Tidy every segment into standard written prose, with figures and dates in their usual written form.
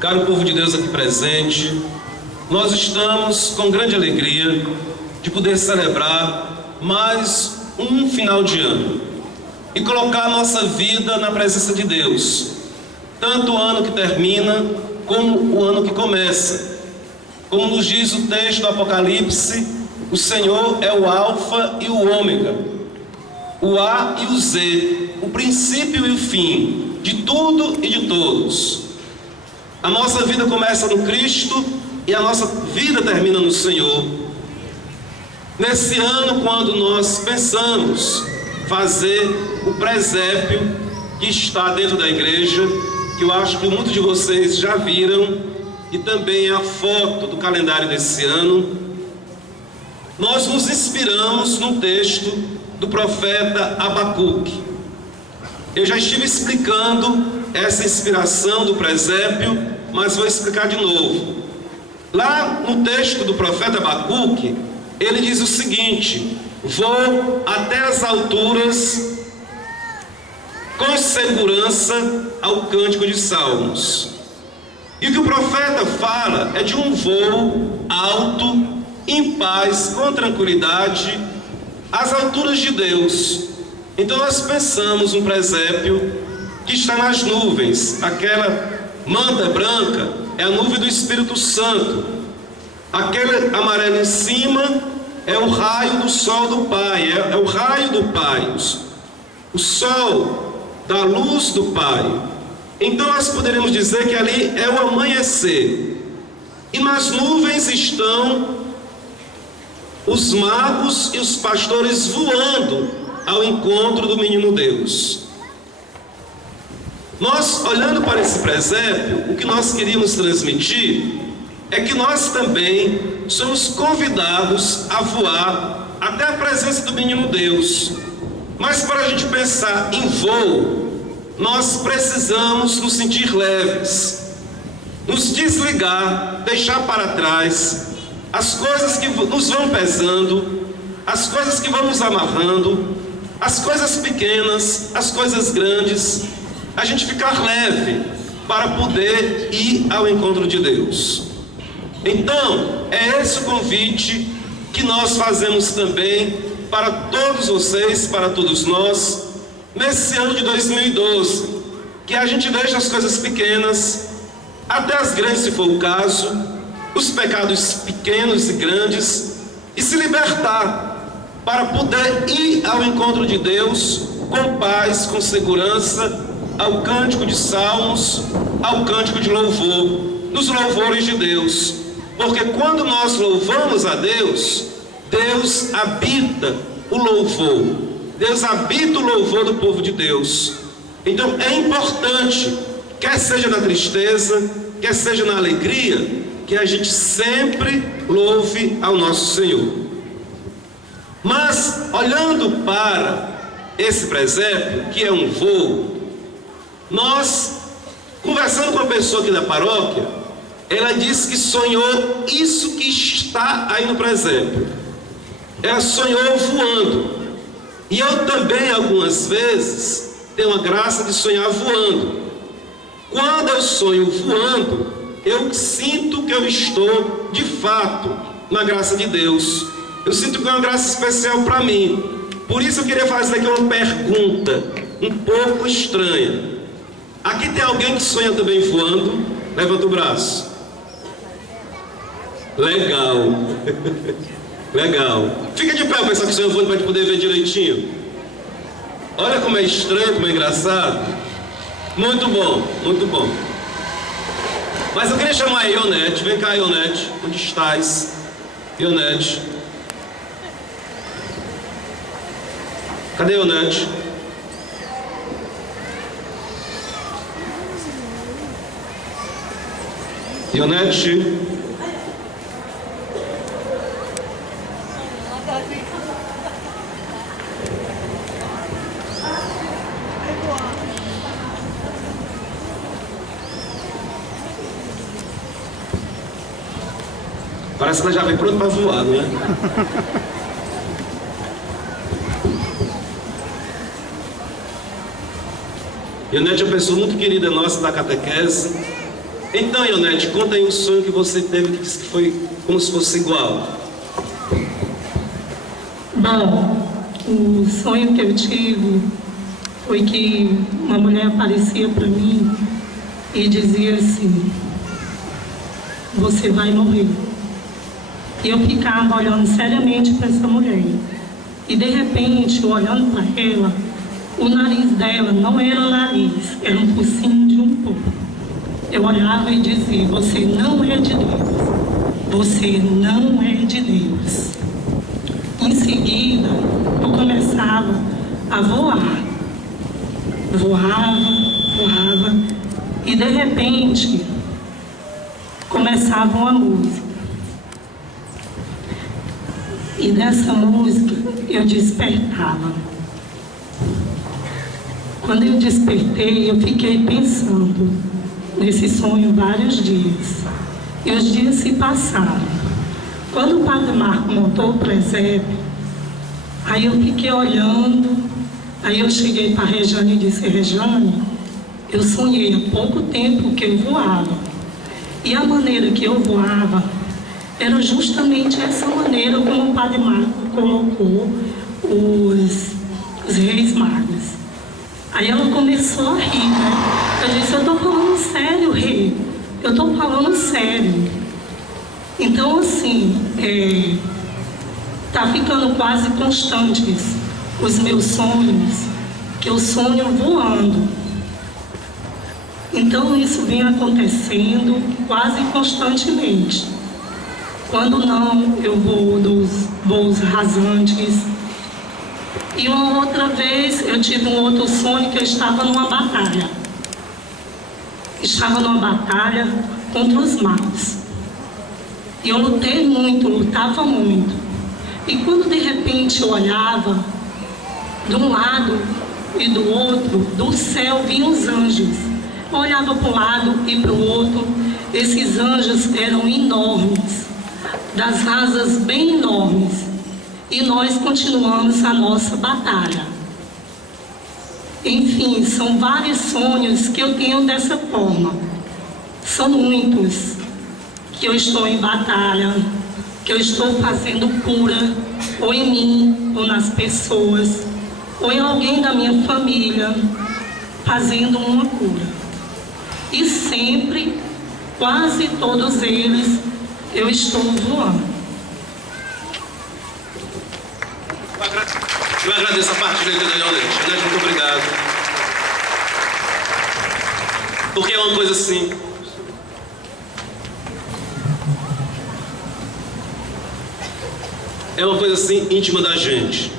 caro povo de Deus aqui presente, nós estamos com grande alegria de poder celebrar mais um final de ano e colocar a nossa vida na presença de Deus, tanto o ano que termina como o ano que começa. Como nos diz o texto do Apocalipse, o Senhor é o Alfa e o Ômega, o A e o Z, o princípio e o fim de tudo e de todos. A nossa vida começa no Cristo e a nossa vida termina no Senhor. Nesse ano, quando nós pensamos fazer o presépio que está dentro da igreja, que eu acho que muitos de vocês já viram, e também a foto do calendário desse ano, nós nos inspiramos num texto do profeta Abacuque. Eu já estive explicando essa inspiração do presépio, mas vou explicar de novo. Lá no texto do profeta Abacuque, ele diz o seguinte: vou até as alturas com segurança ao cântico de salmos. E o que o profeta fala é de um voo alto, em paz, com tranquilidade, às alturas de Deus. Então nós pensamos um presépio que está nas nuvens. Aquela manta branca é a nuvem do Espírito Santo. Aquele amarelo em cima é o raio do sol do Pai, é o raio do Pai, o sol da luz do Pai. Então nós poderíamos dizer que ali é o amanhecer. E nas nuvens estão os magos e os pastores voando ao encontro do menino Deus. Nós, olhando para esse presépio, o que nós queríamos transmitir é que nós também somos convidados a voar até a presença do menino Deus. Mas para a gente pensar em voo, nós precisamos nos sentir leves, nos desligar, deixar para trás as coisas que nos vão pesando, as coisas que vão nos amarrando, as coisas pequenas, as coisas grandes, a gente ficar leve para poder ir ao encontro de Deus. Então, é esse o convite que nós fazemos também para todos vocês, para todos nós, nesse ano de 2012, que a gente deixe as coisas pequenas, até as grandes se for o caso, os pecados pequenos e grandes, e se libertar para poder ir ao encontro de Deus com paz, com segurança, ao cântico de salmos, ao cântico de louvor, nos louvores de Deus. Porque quando nós louvamos a Deus, Deus habita o louvor, Deus habita o louvor do povo de Deus. Então é importante, quer seja na tristeza, quer seja na alegria, que a gente sempre louve ao nosso Senhor. Mas, olhando para esse presépio, que é um voo, nós, conversando com a pessoa aqui da paróquia, ela disse que sonhou isso que está aí no presépio. Ela sonhou voando. E eu também, algumas vezes, tenho a graça de sonhar voando. Quando eu sonho voando, eu sinto que eu estou, de fato, na graça de Deus. Eu sinto que é uma graça especial para mim. Por isso eu queria fazer aqui uma pergunta um pouco estranha. Aqui tem alguém que sonha também voando? Levanta o braço. Legal. Legal. Fica de pé o pessoal que sonha voando para a gente poder ver direitinho. Olha como é estranho, como é engraçado. Muito bom, muito bom. Mas eu queria chamar a Ionete. Vem cá, Ionete. Onde estás? Ionete. Cadê a Ionete? Ionete. Parece que ela já vem pronto para voar, não é? Ionete é uma pessoa muito querida nossa da catequese. Então, Ionete, conta aí um sonho que você teve que disse que foi como se fosse igual. Bom, o sonho que eu tive foi que uma mulher aparecia para mim e dizia assim: você vai morrer. E eu ficava olhando seriamente para essa mulher. E de repente, olhando para ela, o nariz dela não era um nariz, era um focinho de um porco. Eu olhava e dizia: você não é de Deus. Você não é de Deus. Em seguida, eu começava a voar. Voava, e de repente, começava uma música. E dessa música, eu despertava. Quando eu despertei, eu fiquei pensando nesse sonho vários dias. E os dias se passaram. Quando o Padre Marco montou o presépio, aí eu fiquei olhando, aí eu cheguei para a Rejane e disse: Rejane, eu sonhei há pouco tempo que eu voava. E a maneira que eu voava era justamente essa maneira como o Padre Marco colocou os Reis Magos. Aí ela começou a rir, né? Eu disse: eu estou falando sério, rei. Eu estou falando sério. Então, assim, tá ficando quase constantes os meus sonhos, que eu sonho voando. Então, isso vem acontecendo quase constantemente. Quando não, eu vou dos voos rasantes. E uma outra vez, eu tive um outro sonho que eu estava numa batalha. Estava numa batalha contra os maus. E eu lutei muito, lutava muito. E quando de repente eu olhava, de um lado e do outro, do céu vinham os anjos. Eu olhava para um lado e para o outro, esses anjos eram enormes, das asas bem enormes. E nós continuamos a nossa batalha. Enfim, são vários sonhos que eu tenho dessa forma. São muitos. Que eu estou em batalha, que eu estou fazendo cura, ou em mim, ou nas pessoas, ou em alguém da minha família, fazendo uma cura. E sempre, quase todos eles, eu estou voando. Eu agradeço a partilha da Ionete. Muito obrigado. Porque é uma coisa assim. É uma coisa assim íntima da gente.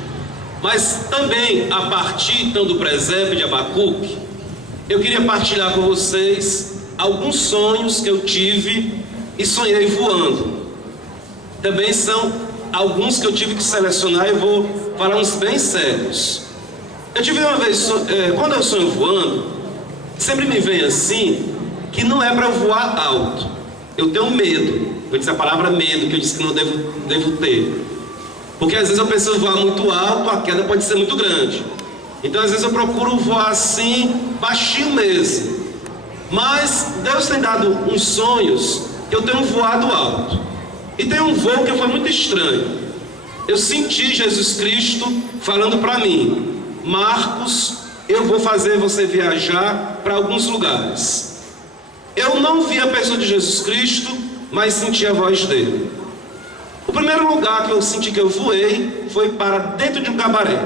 Mas também, a partir então do presépio de Abacuque, eu queria partilhar com vocês alguns sonhos que eu tive e sonhei voando. Também são alguns que eu tive que selecionar e vou falar uns bem sérios. Eu tive uma vez, quando eu sonho voando, sempre me vem assim, que não é para eu voar alto. Eu tenho medo. Eu disse a palavra medo, que eu disse que não devo ter. Porque às vezes eu penso em voar muito alto, a queda pode ser muito grande. Então às vezes eu procuro voar assim, baixinho mesmo. Mas Deus tem dado uns sonhos que eu tenho voado alto. E tem um voo que foi muito estranho. Eu senti Jesus Cristo falando para mim: Marcos, eu vou fazer você viajar para alguns lugares. Eu não vi a pessoa de Jesus Cristo, mas senti a voz dele. O primeiro lugar que eu senti que eu voei foi para dentro de um cabaré.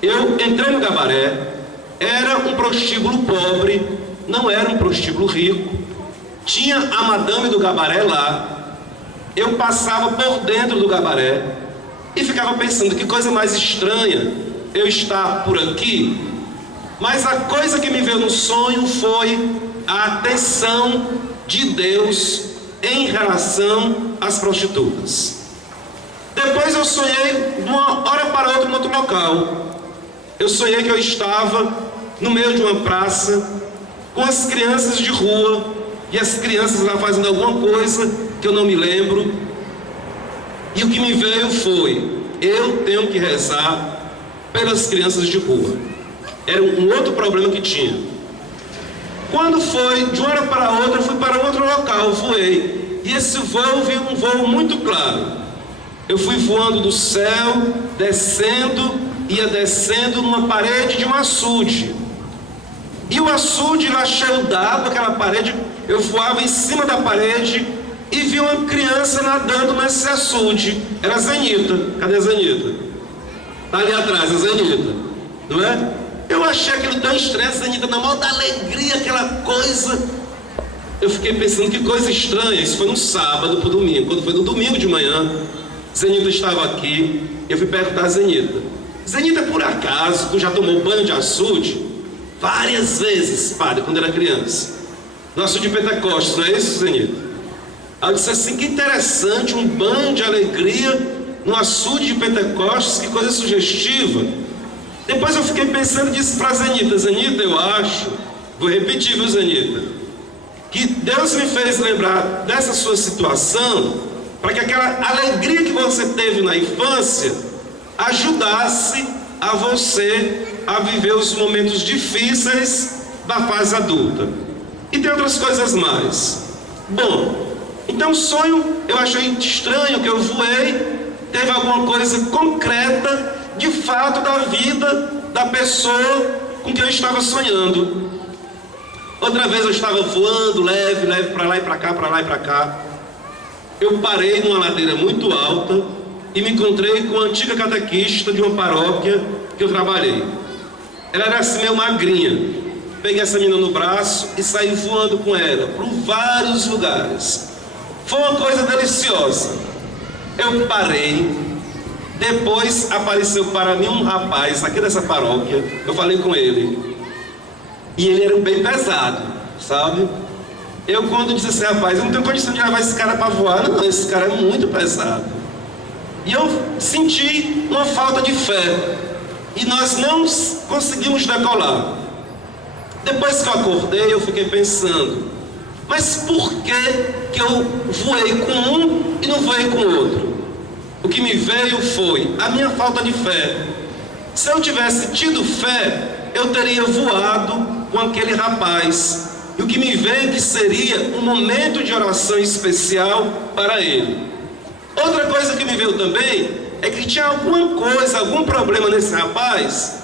Eu entrei no cabaré, era um prostíbulo pobre, não era um prostíbulo rico. Tinha a madame do cabaré lá. Eu passava por dentro do cabaré e ficava pensando: que coisa mais estranha eu estar por aqui. Mas a coisa que me veio no sonho foi a atenção de Deus em relação às prostitutas. Depois eu sonhei de uma hora para outra em outro local. Eu sonhei que eu estava no meio de uma praça com as crianças de rua, e as crianças lá fazendo alguma coisa que eu não me lembro. E o que me veio foi: eu tenho que rezar pelas crianças de rua. Era um outro problema que tinha. Quando foi de uma hora para outra, eu fui para outro local, voei. E esse voo veio um voo muito claro. Eu fui voando do céu, ia descendo numa parede de um açude. E o açude lá cheio d'água, aquela parede, eu voava em cima da parede e vi uma criança nadando nesse açude. Era a Zenita. Cadê a Zenita? Está ali atrás, a Zenita. Não é? Eu achei aquilo tão estranho, a Zenita na maior da alegria, aquela coisa. Eu fiquei pensando, que coisa estranha. Isso foi no sábado para o domingo. Quando foi no domingo de manhã, Zenita estava aqui. Eu fui perguntar a Zenita: Zenita, por acaso, tu já tomou banho de açude? Várias vezes, padre, quando era criança. No açude de Pentecostes, não é isso, Zenita? Aí eu disse assim: que interessante, um banho de alegria no açude de Pentecostes, que coisa sugestiva. Depois eu fiquei pensando e disse para a Zenita: Zenita, eu acho, vou repetir, viu, Zenita, que Deus me fez lembrar dessa sua situação, para que aquela alegria que você teve na infância ajudasse a você a viver os momentos difíceis da fase adulta. E tem outras coisas mais. Bom, então o sonho eu achei estranho, que eu voei, teve alguma coisa concreta, de fato, da vida da pessoa com quem eu estava sonhando. Outra vez eu estava voando, leve para lá e para cá, para lá e para cá. Eu parei numa ladeira muito alta e me encontrei com a antiga catequista de uma paróquia que eu trabalhei. Ela era assim meio magrinha. Peguei essa menina no braço e saí voando com ela por vários lugares. Foi uma coisa deliciosa. Eu parei. Depois apareceu para mim um rapaz aqui dessa paróquia. Eu falei com ele. E ele era bem pesado, sabe? Eu, quando disse assim: rapaz, eu não tenho condição de levar esse cara para voar. Não, esse cara é muito pesado. E eu senti uma falta de fé. E nós não conseguimos decolar. Depois que eu acordei, eu fiquei pensando: mas por que eu voei com um e não voei com o outro? O que me veio foi a minha falta de fé. Se eu tivesse tido fé, eu teria voado com aquele rapaz. E o que me veio que seria um momento de oração especial para ele. Outra coisa que me veio também é que tinha alguma coisa, algum problema nesse rapaz,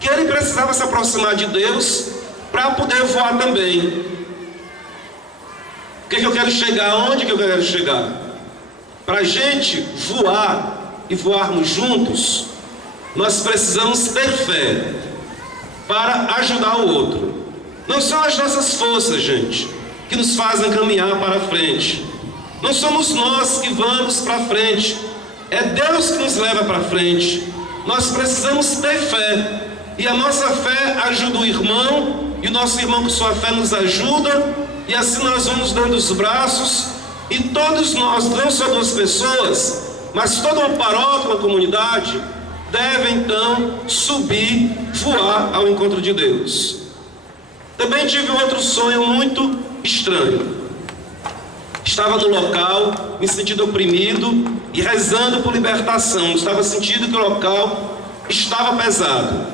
que ele precisava se aproximar de Deus para poder voar também. O que eu quero chegar? Onde que eu quero chegar? Para a gente voar e voarmos juntos, nós precisamos ter fé para ajudar o outro. Não são as nossas forças, gente, que nos fazem caminhar para frente. Não somos nós que vamos para frente. É Deus que nos leva para frente. Nós precisamos ter fé. E a nossa fé ajuda o irmão, e o nosso irmão com sua fé nos ajuda, e assim nós vamos dando os braços, e todos nós, não só duas pessoas, mas toda uma paróquia, uma comunidade, deve então subir, voar ao encontro de Deus. Também tive outro sonho muito estranho. Estava no local, me sentindo oprimido e rezando por libertação. Estava sentindo que o local estava pesado.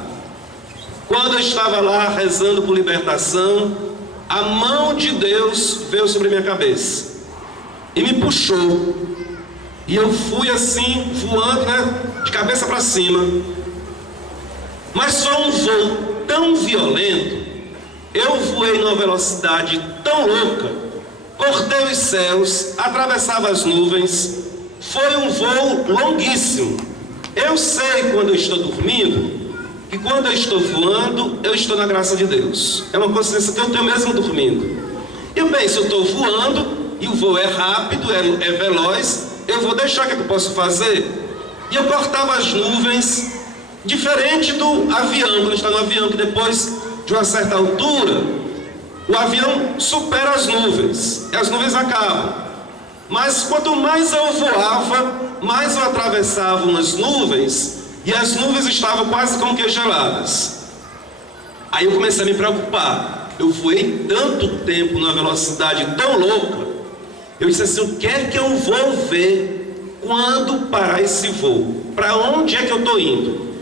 Quando eu estava lá rezando por libertação, a mão de Deus veio sobre minha cabeça e me puxou. E eu fui assim, voando, de cabeça para cima. Mas foi um voo tão violento. Eu voei numa velocidade tão louca, cortei os céus, atravessava as nuvens. Foi um voo longuíssimo. Eu sei, quando eu estou dormindo, que quando eu estou voando, eu estou na graça de Deus. É uma consciência que eu tenho mesmo dormindo. Eu penso, eu estou voando e o voo é rápido, é veloz, eu vou deixar, o que eu posso fazer? E eu cortava as nuvens, diferente do avião. Quando está no avião, que depois de uma certa altura, o avião supera as nuvens, e as nuvens acabam. Mas quanto mais eu voava, mais eu atravessava umas nuvens, e as nuvens estavam quase como que geladas. Aí eu comecei a me preocupar. Eu voei tanto tempo numa velocidade tão louca, eu disse assim: o que é que eu vou ver quando parar esse voo? Para onde é que eu estou indo?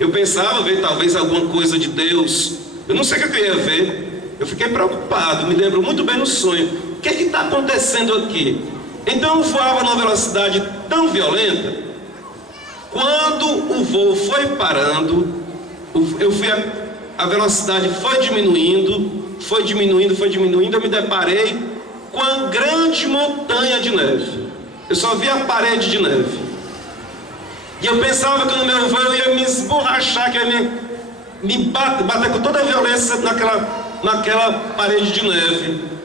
Eu pensava ver talvez alguma coisa de Deus. Eu não sei o que eu ia ver. Eu fiquei preocupado, me lembro muito bem no sonho. O que está acontecendo aqui? Então eu voava numa velocidade tão violenta. Quando o voo foi parando, a velocidade foi diminuindo, eu me deparei com uma grande montanha de neve. Eu só vi a parede de neve. E eu pensava que no meu voo eu ia me esborrachar, que eu ia me bater com toda a violência naquela parede de neve.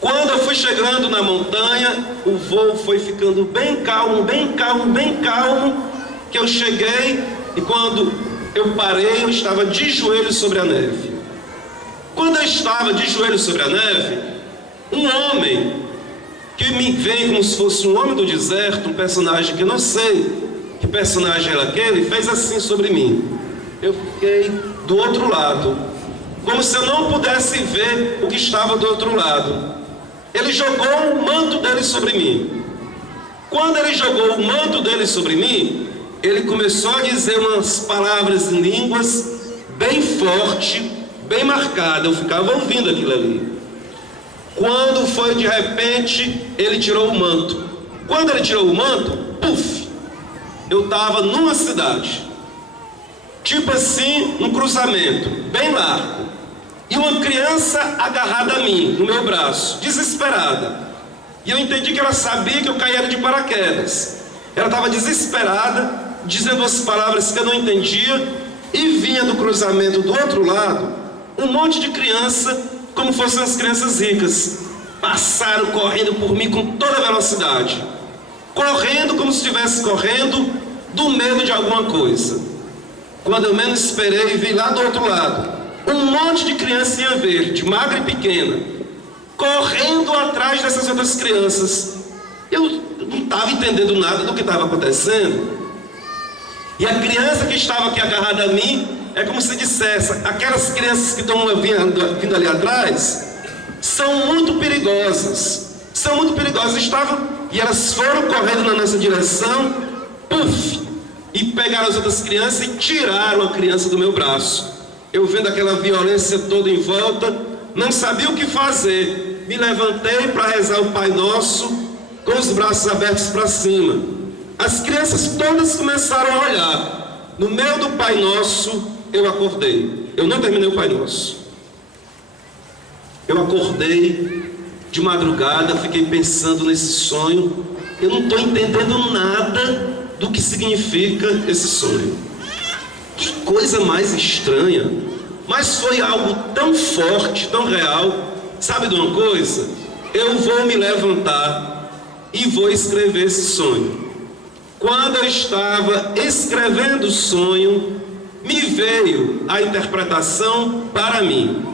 Quando eu fui chegando na montanha, o voo foi ficando bem calmo, que eu cheguei, e quando eu parei, eu estava de joelhos sobre a neve. Quando eu estava de joelhos sobre a neve, um homem, que me veio como se fosse um homem do deserto, um personagem que eu não sei que personagem era aquele, fez assim sobre mim. Eu fiquei do outro lado, como se eu não pudesse ver o que estava do outro lado. Ele jogou o manto dele sobre mim. Quando ele jogou o manto dele sobre mim, ele começou a dizer umas palavras em línguas bem forte, bem marcada. Eu ficava ouvindo aquilo ali. Quando foi de repente, ele tirou o manto. Quando ele tirou o manto, puf, eu estava numa cidade, tipo assim, num cruzamento bem largo, e uma criança agarrada a mim, no meu braço, desesperada. E eu entendi que ela sabia que eu caía de paraquedas. Ela estava desesperada, dizendo as palavras que eu não entendia, e vinha do cruzamento do outro lado um monte de criança, como fossem as crianças ricas. Passaram correndo por mim com toda a velocidade, correndo como se estivesse correndo do medo de alguma coisa. Quando eu menos esperei, vi lá do outro lado um monte de criancinha verde, magra e pequena, correndo atrás dessas outras crianças. Eu não estava entendendo nada do que estava acontecendo. E a criança que estava aqui agarrada a mim, é como se dissesse: aquelas crianças que estão vindo ali atrás são muito perigosas. E elas foram correndo na nossa direção, puf, e pegaram as outras crianças e tiraram a criança do meu braço. Eu vendo aquela violência toda em volta, não sabia o que fazer. Me levantei para rezar o Pai Nosso, com os braços abertos para cima. As crianças todas começaram a olhar. No meio do Pai Nosso, eu acordei. Eu não terminei o Pai Nosso. Eu acordei de madrugada, fiquei pensando nesse sonho. Eu não estou entendendo nada do que significa esse sonho. Que coisa mais estranha. Mas foi algo tão forte, tão real. Sabe de uma coisa? Eu vou me levantar e vou escrever esse sonho. Quando eu estava escrevendo o sonho, me veio a interpretação para mim.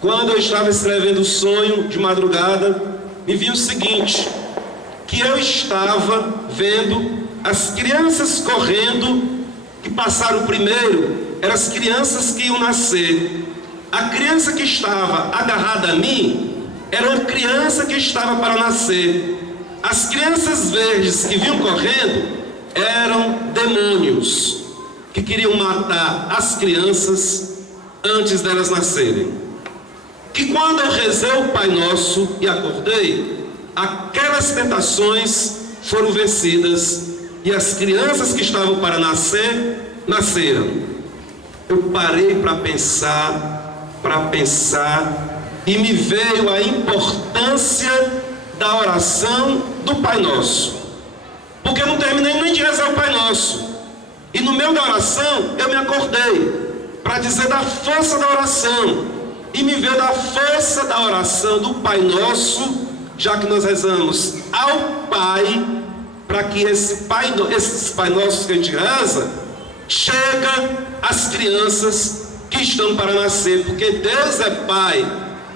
Quando eu estava escrevendo o sonho de madrugada, me viu o seguinte: que eu estava vendo as crianças correndo, que passaram primeiro, eram as crianças que iam nascer. A criança que estava agarrada a mim era uma criança que estava para nascer. As crianças verdes que vinham correndo eram demônios que queriam matar as crianças antes delas nascerem. Que quando eu rezei o Pai Nosso e acordei, aquelas tentações foram vencidas e as crianças que estavam para nascer, nasceram. Eu parei para pensar e me veio a importância da oração do Pai Nosso, porque eu não terminei nem de rezar o Pai Nosso, e no meio da oração eu me acordei para dizer da força da oração, e me veio da força da oração do Pai Nosso, já que nós rezamos ao Pai, para que esses Pai Nossos que a gente reza chega às crianças que estão para nascer, porque Deus é Pai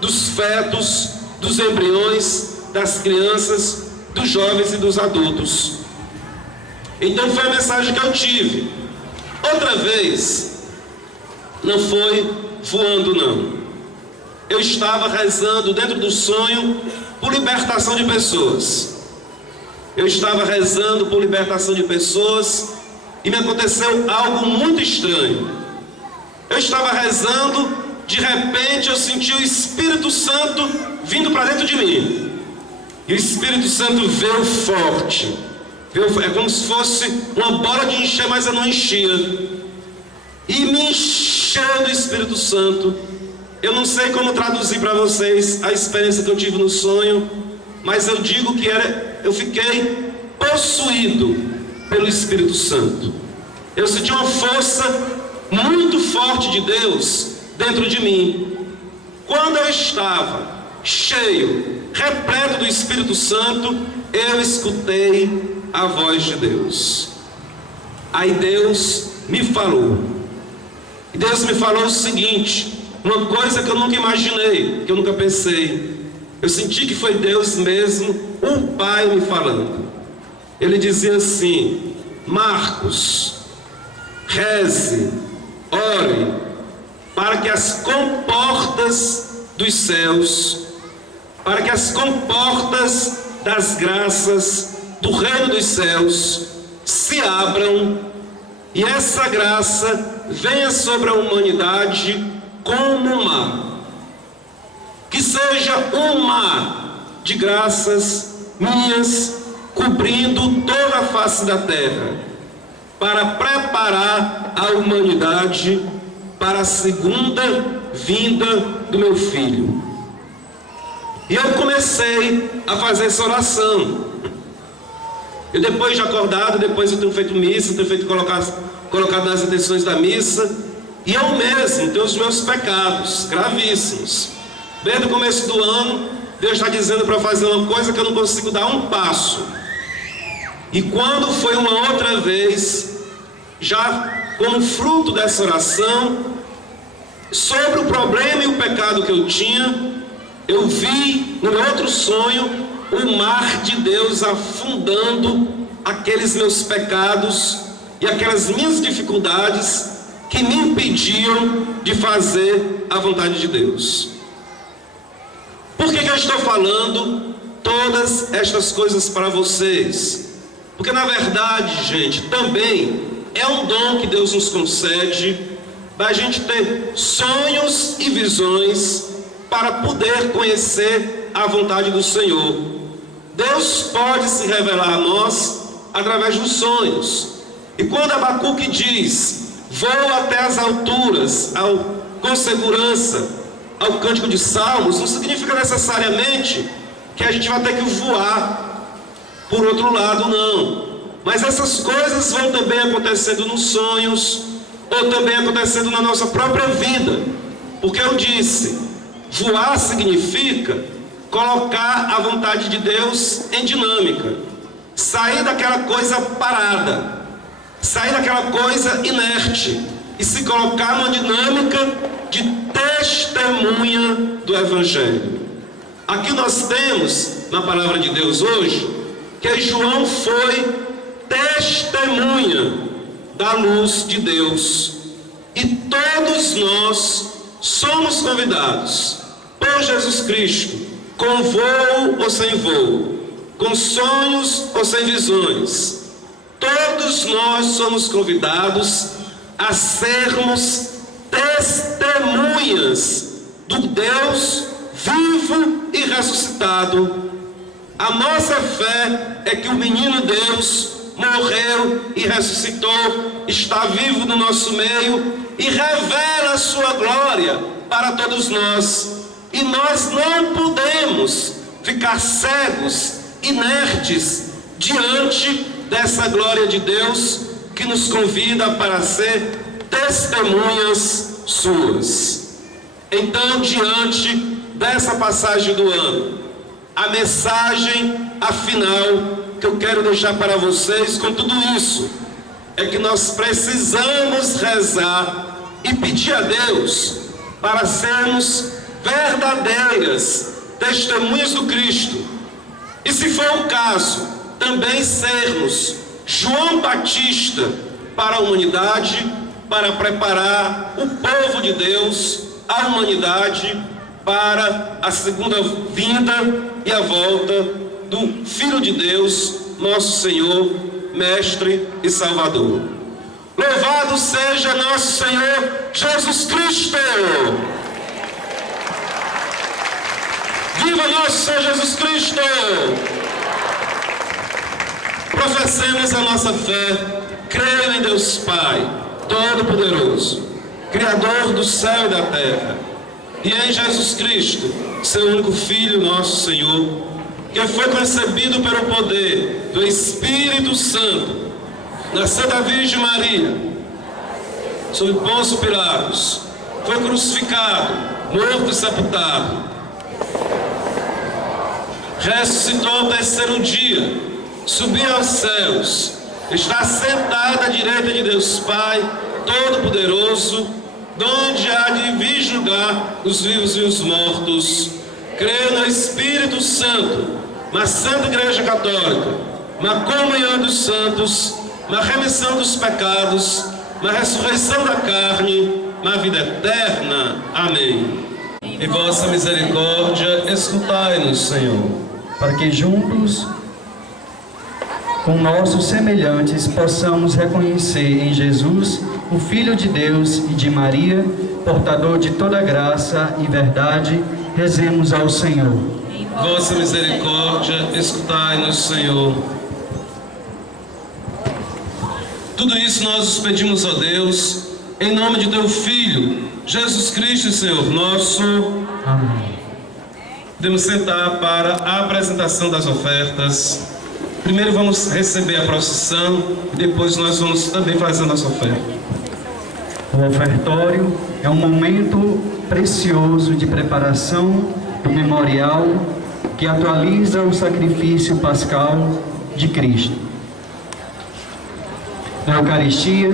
dos fetos, dos embriões, das crianças, dos jovens e dos adultos. Então foi a mensagem que eu tive. Outra vez, não foi voando não. Eu estava rezando dentro do sonho por libertação de pessoas. Eu estava rezando por libertação de pessoas e me aconteceu algo muito estranho. Eu estava rezando de repente eu senti o Espírito Santo vindo para dentro de mim. E o Espírito Santo veio forte. É como se fosse uma bola de encher, mas eu não enchia. E me encheu do Espírito Santo. Eu não sei como traduzir para vocês a experiência que eu tive no sonho, mas eu digo que eu fiquei possuído pelo Espírito Santo. Eu senti uma força muito forte de Deus dentro de mim. Quando eu estava cheio, repleto do Espírito Santo, eu escutei a voz de Deus. Aí Deus me falou. E Deus me falou o seguinte, uma coisa que eu nunca imaginei, que eu nunca pensei. Eu senti que foi Deus mesmo, o Pai me falando. Ele dizia assim: Marcos, reze, ore, para que as comportas dos céus, para que as comportas das graças do reino dos céus se abram e essa graça venha sobre a humanidade como um mar. Que seja um mar de graças minhas cobrindo toda a face da terra, para preparar a humanidade para a segunda vinda do meu Filho. E eu comecei a fazer essa oração. Eu depois de acordado, depois eu tenho feito missa, tenho feito colocado nas intenções da missa, e eu mesmo tenho os meus pecados gravíssimos. Desde o começo do ano, Deus está dizendo para fazer uma coisa que eu não consigo dar um passo. E quando foi uma outra vez, já como fruto dessa oração, sobre o problema e o pecado que eu tinha, eu vi no outro sonho o mar de Deus afundando aqueles meus pecados e aquelas minhas dificuldades que me impediam de fazer a vontade de Deus. Por que eu estou falando todas estas coisas para vocês? Porque na verdade, gente, também é um dom que Deus nos concede da gente ter sonhos e visões para poder conhecer a vontade do Senhor. Deus pode se revelar a nós através dos sonhos. E quando Abacuque diz: vou até as alturas, com segurança, ao cântico de Salmos, não significa necessariamente que a gente vai ter que voar por outro lado, não. Mas essas coisas vão também acontecendo nos sonhos, ou também acontecendo na nossa própria vida. Porque eu disse, voar significa colocar a vontade de Deus em dinâmica, sair daquela coisa parada, sair daquela coisa inerte e se colocar numa dinâmica de testemunha do Evangelho. Aqui nós temos na palavra de Deus hoje que João foi testemunha da luz de Deus, e todos nós somos convidados por Jesus Cristo, com voo ou sem voo, com sonhos ou sem visões. Todos nós somos convidados a sermos testemunhas do Deus vivo e ressuscitado. A nossa fé é que o menino Deus morreu e ressuscitou, está vivo no nosso meio e revela a sua glória para todos nós. E nós não podemos ficar cegos, inertes, diante dessa glória de Deus que nos convida para ser testemunhas suas. Então, diante dessa passagem do ano, a mensagem afinal que eu quero deixar para vocês com tudo isso é que nós precisamos rezar e pedir a Deus para sermos verdadeiras testemunhas do Cristo, e se for o caso, também sermos João Batista para a humanidade, para preparar o povo de Deus, a humanidade, para a segunda vinda e a volta do Filho de Deus, nosso Senhor, Mestre e Salvador. Louvado seja nosso Senhor Jesus Cristo! Viva nosso Senhor Jesus Cristo! Professemos a nossa fé, creio em Deus Pai, Todo-Poderoso, Criador do céu e da terra, e em Jesus Cristo, seu único Filho, nosso Senhor, que foi concebido pelo poder do Espírito Santo, nasceu da Virgem Maria, sob Pôncio Pilatos, foi crucificado, morto e sepultado, ressuscitou ao terceiro dia, subiu aos céus, está sentado à direita de Deus Pai, Todo-Poderoso, donde há de vir julgar os vivos e os mortos. Creio no Espírito Santo, na Santa Igreja Católica, na comunhão dos santos, na remissão dos pecados, na ressurreição da carne, na vida eterna. Amém. E vossa misericórdia, escutai-nos, Senhor, para que juntos, com nossos semelhantes, possamos reconhecer em Jesus, o Filho de Deus, e de Maria, portador de toda graça e verdade, rezemos ao Senhor. Vossa misericórdia, escutai-nos, Senhor. Tudo isso nós os pedimos, ó Deus, em nome de teu Filho, Jesus Cristo, Senhor nosso. Amém. Podemos sentar para a apresentação das ofertas. Primeiro vamos receber a procissão e depois nós vamos também fazer a nossa oferta. O ofertório é um momento precioso de preparação do memorial que atualiza o sacrifício pascal de Cristo. Na Eucaristia,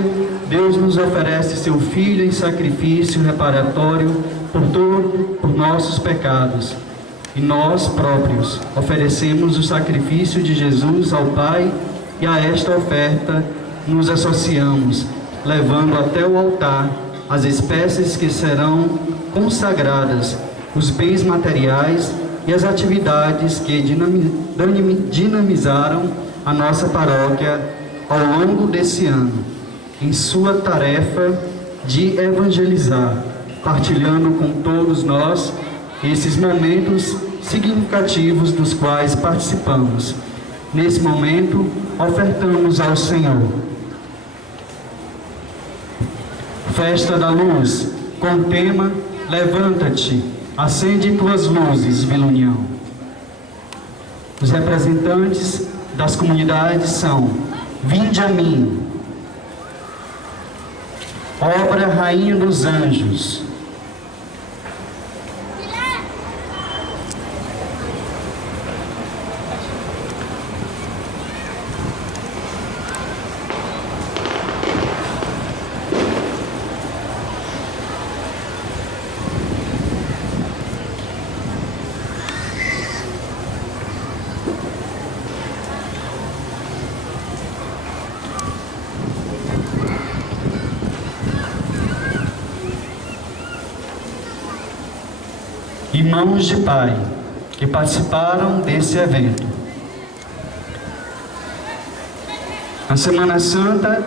Deus nos oferece seu Filho em sacrifício reparatório por nossos pecados. E nós próprios oferecemos o sacrifício de Jesus ao Pai, e a esta oferta nos associamos, levando até o altar as espécies que serão consagradas, os bens materiais e as atividades que dinamizaram a nossa paróquia ao longo desse ano, em sua tarefa de evangelizar, partilhando com todos nós esses momentos significativos dos quais participamos. Nesse momento, ofertamos ao Senhor. Festa da Luz, com o tema Levanta-te, acende tuas luzes, Vila União. Os representantes das comunidades são Vinde a mim, Obra Rainha dos Anjos, irmãos de Pai que participaram desse evento. A Semana Santa,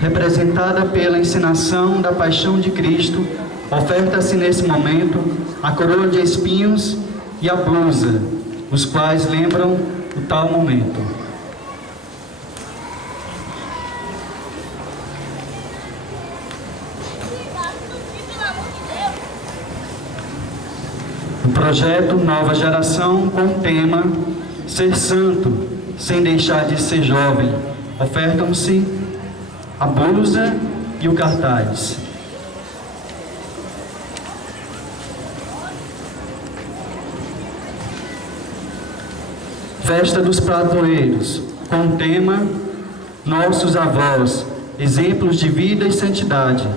representada pela encenação da Paixão de Cristo, oferta-se nesse momento a coroa de espinhos e a blusa, os quais lembram o tal momento. O projeto Nova Geração, com o tema Ser Santo, sem deixar de ser jovem, ofertam-se a blusa e o cartaz. Festa dos Padroeiros, com o tema Nossos Avós, exemplos de vida e santidade,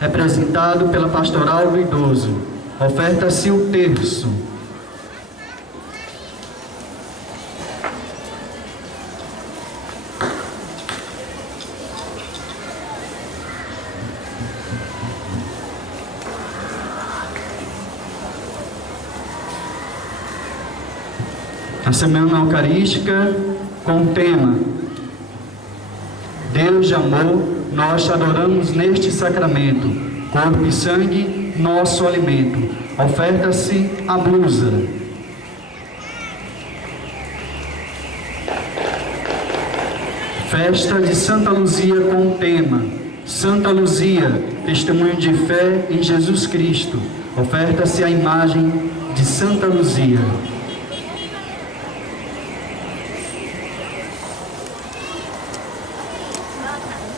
representado pela Pastoral do Idoso. Oferta-se o terço. A Semana Eucarística, com o tema Deus de amor, nós te adoramos neste sacramento, corpo e sangue, nosso alimento. Oferta-se a blusa. Festa de Santa Luzia com o tema Santa Luzia, testemunho de fé em Jesus Cristo. Oferta-se a imagem de Santa Luzia.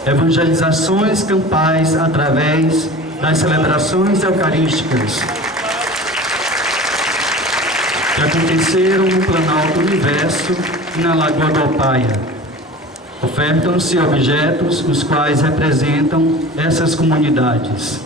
Evangelizações campais através das celebrações eucarísticas que aconteceram no Planalto Universo e na Lagoa do Opaia. Ofertam-se objetos os quais representam essas comunidades.